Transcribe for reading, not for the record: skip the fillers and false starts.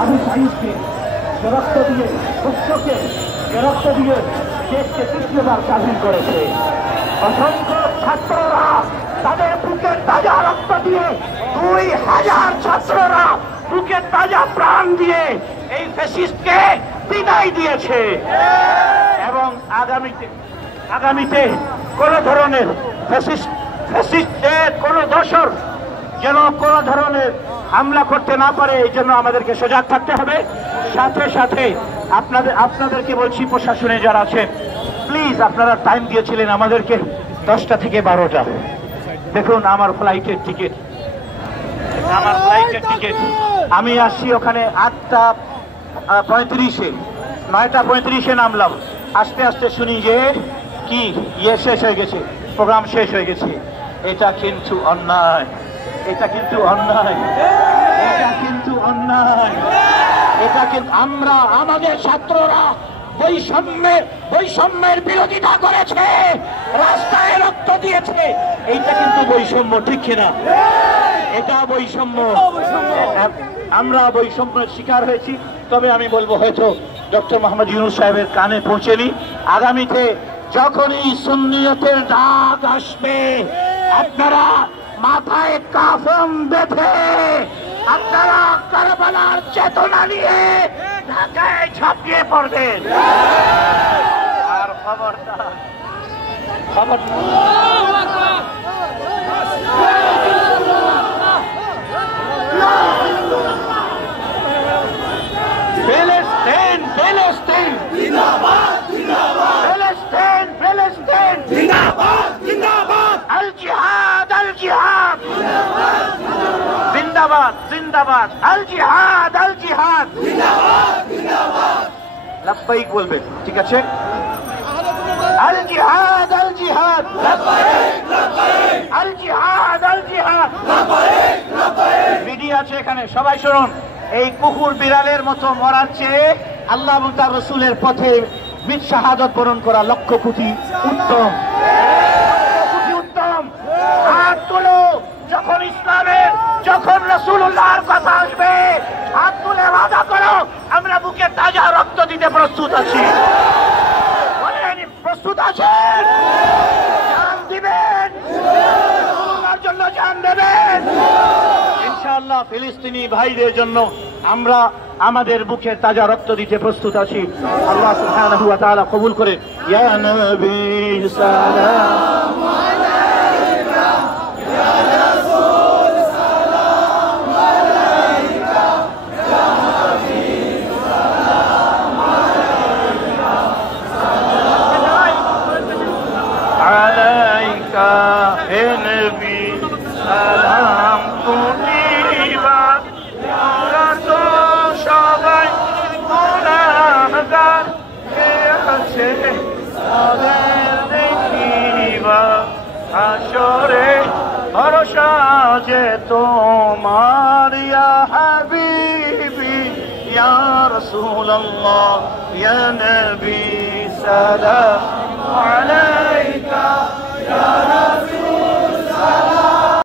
আবু সাইদকে রক্ত দিয়ে শস্যকে রক্ত দিয়ে দেশকে তৃতীয়বার স্বাধীন করেছে। অসংখ্য ছাত্ররা তাদের বুকের তাজা রক্ত দিয়ে 2000 ছাত্ররা বুকের তাজা প্রাণ দিয়ে এই ফ্যাসিস্টকে বিদায় দিয়েছে। এবং আগামীতে কোন ধরনের ফ্যাসিস্টের কোন দোসর যেন কোন ধরনের হামলা করতে না পারে, এই জন্য আমাদেরকে সজাগ থাকতে হবে। সাথে সাথে আপনাদেরকে বলছি, প্রশাসনে যারা আছেন, প্লিজ আপনারা টাইম দিয়েছিলেন আমাদেরকে 10টা থেকে 12টা। দেখুন আমার ফ্লাইটের টিকিট, আমি আসছি ওখানে 8টা 35-এ, 9টা 35-এ নামলাম। আস্তে আস্তে শুনি যে কি শেষ হয়ে গেছে, প্রোগ্রাম শেষ হয়ে গেছে। এটা কিন্তু অন্যায়, এটা কিন্তু অন্যায়, এটা কিন্তু অন্যায়। এটা কিন্তু আমরা, আমাদের ছাত্ররা বৈষম্যের বিরোধিতা করেছে, রাস্তায় রক্ত দিয়েছে। এইটা কিন্তু বৈষম্য, ঠিক কিনা? এটা বৈষম্য। আমরা বৈষম্যের শিকার হয়েছি। তবে আমি বলবো, হয়তো ডক্টর মোহাম্মদ ইউনূস সাহেবের কানে পৌঁছেনি। আগামীতে যখনই সুন্নিয়তের ডাক আসবে, আপনারা মাথায় কাফন বেঁধে আপনারা কারবালার চেতনা নিয়ে ঢাকায় ঝাঁপিয়ে পড়বেন। আর খবরদার ফিলিস্তিন ফিলিস্তিন জিন্দাবাদ জিন্দাবাদ, ফিলিস্তিন ফিলিস্তিন জিন্দাবাদ জিন্দাবাদ, আল জিহাদ জিন্দাবাদ জিন্দাবাদ, আল জিহাদ জিন্দাবাদ জিন্দাবাদ। লাব্বাইক বলবেন, ঠিক আছে? আল জিহাদ লাব্বাইক লাব্বাইক, আল জিহাদ লাব্বাইক লাব্বাইক। ভিডিও আছে এখানে, সবাই শুনুন। এই কুকুর বিড়ালের মতো মরার চেয়ে আল্লাহ এবং তার রাসূলের পথে মৃত শাহাদাত বরণ করা লক্ষ কোটি উত্তম। হাত তুলো যখন ইসলামের, যখন রাসূলুল্লাহর কথা আসবে, হাত তুলে ওয়াদা করো, আমরা বুকে তাজা রক্ত দিতে প্রস্তুত আছি। বলেন, প্রস্তুত আছেন? জান দিবেন, রাসূলুল্লাহর জন্য জান দেবেন ইনশাআল্লাহ। ফিলিস্তিনি ভাইদের জন্য আমরা আমাদের বুকে তাজা রক্ত দিতে প্রস্তুত আছি। আল্লাহ সুবহানাহু ওয়া তাআলা কবুল করে। ইয়া নবী সালাম আলাইকা, ইয়া রাসূল সালাম আলাইকা, ইয়া হাবিব সালাম আলাইকা, সালাম আলাইকা, হে নবী সালাম তুলিবা। আমরা তো সবাই গুনাহগার, কে আছে তাদের দেখিবা। হাসরে ভরসা যে তোমার, ইয়া হাবিবি ইয়া রাসূলুল্লাহ, ইয়া নবী সালাম আলাইকা, ইয়া রাসূল সালাম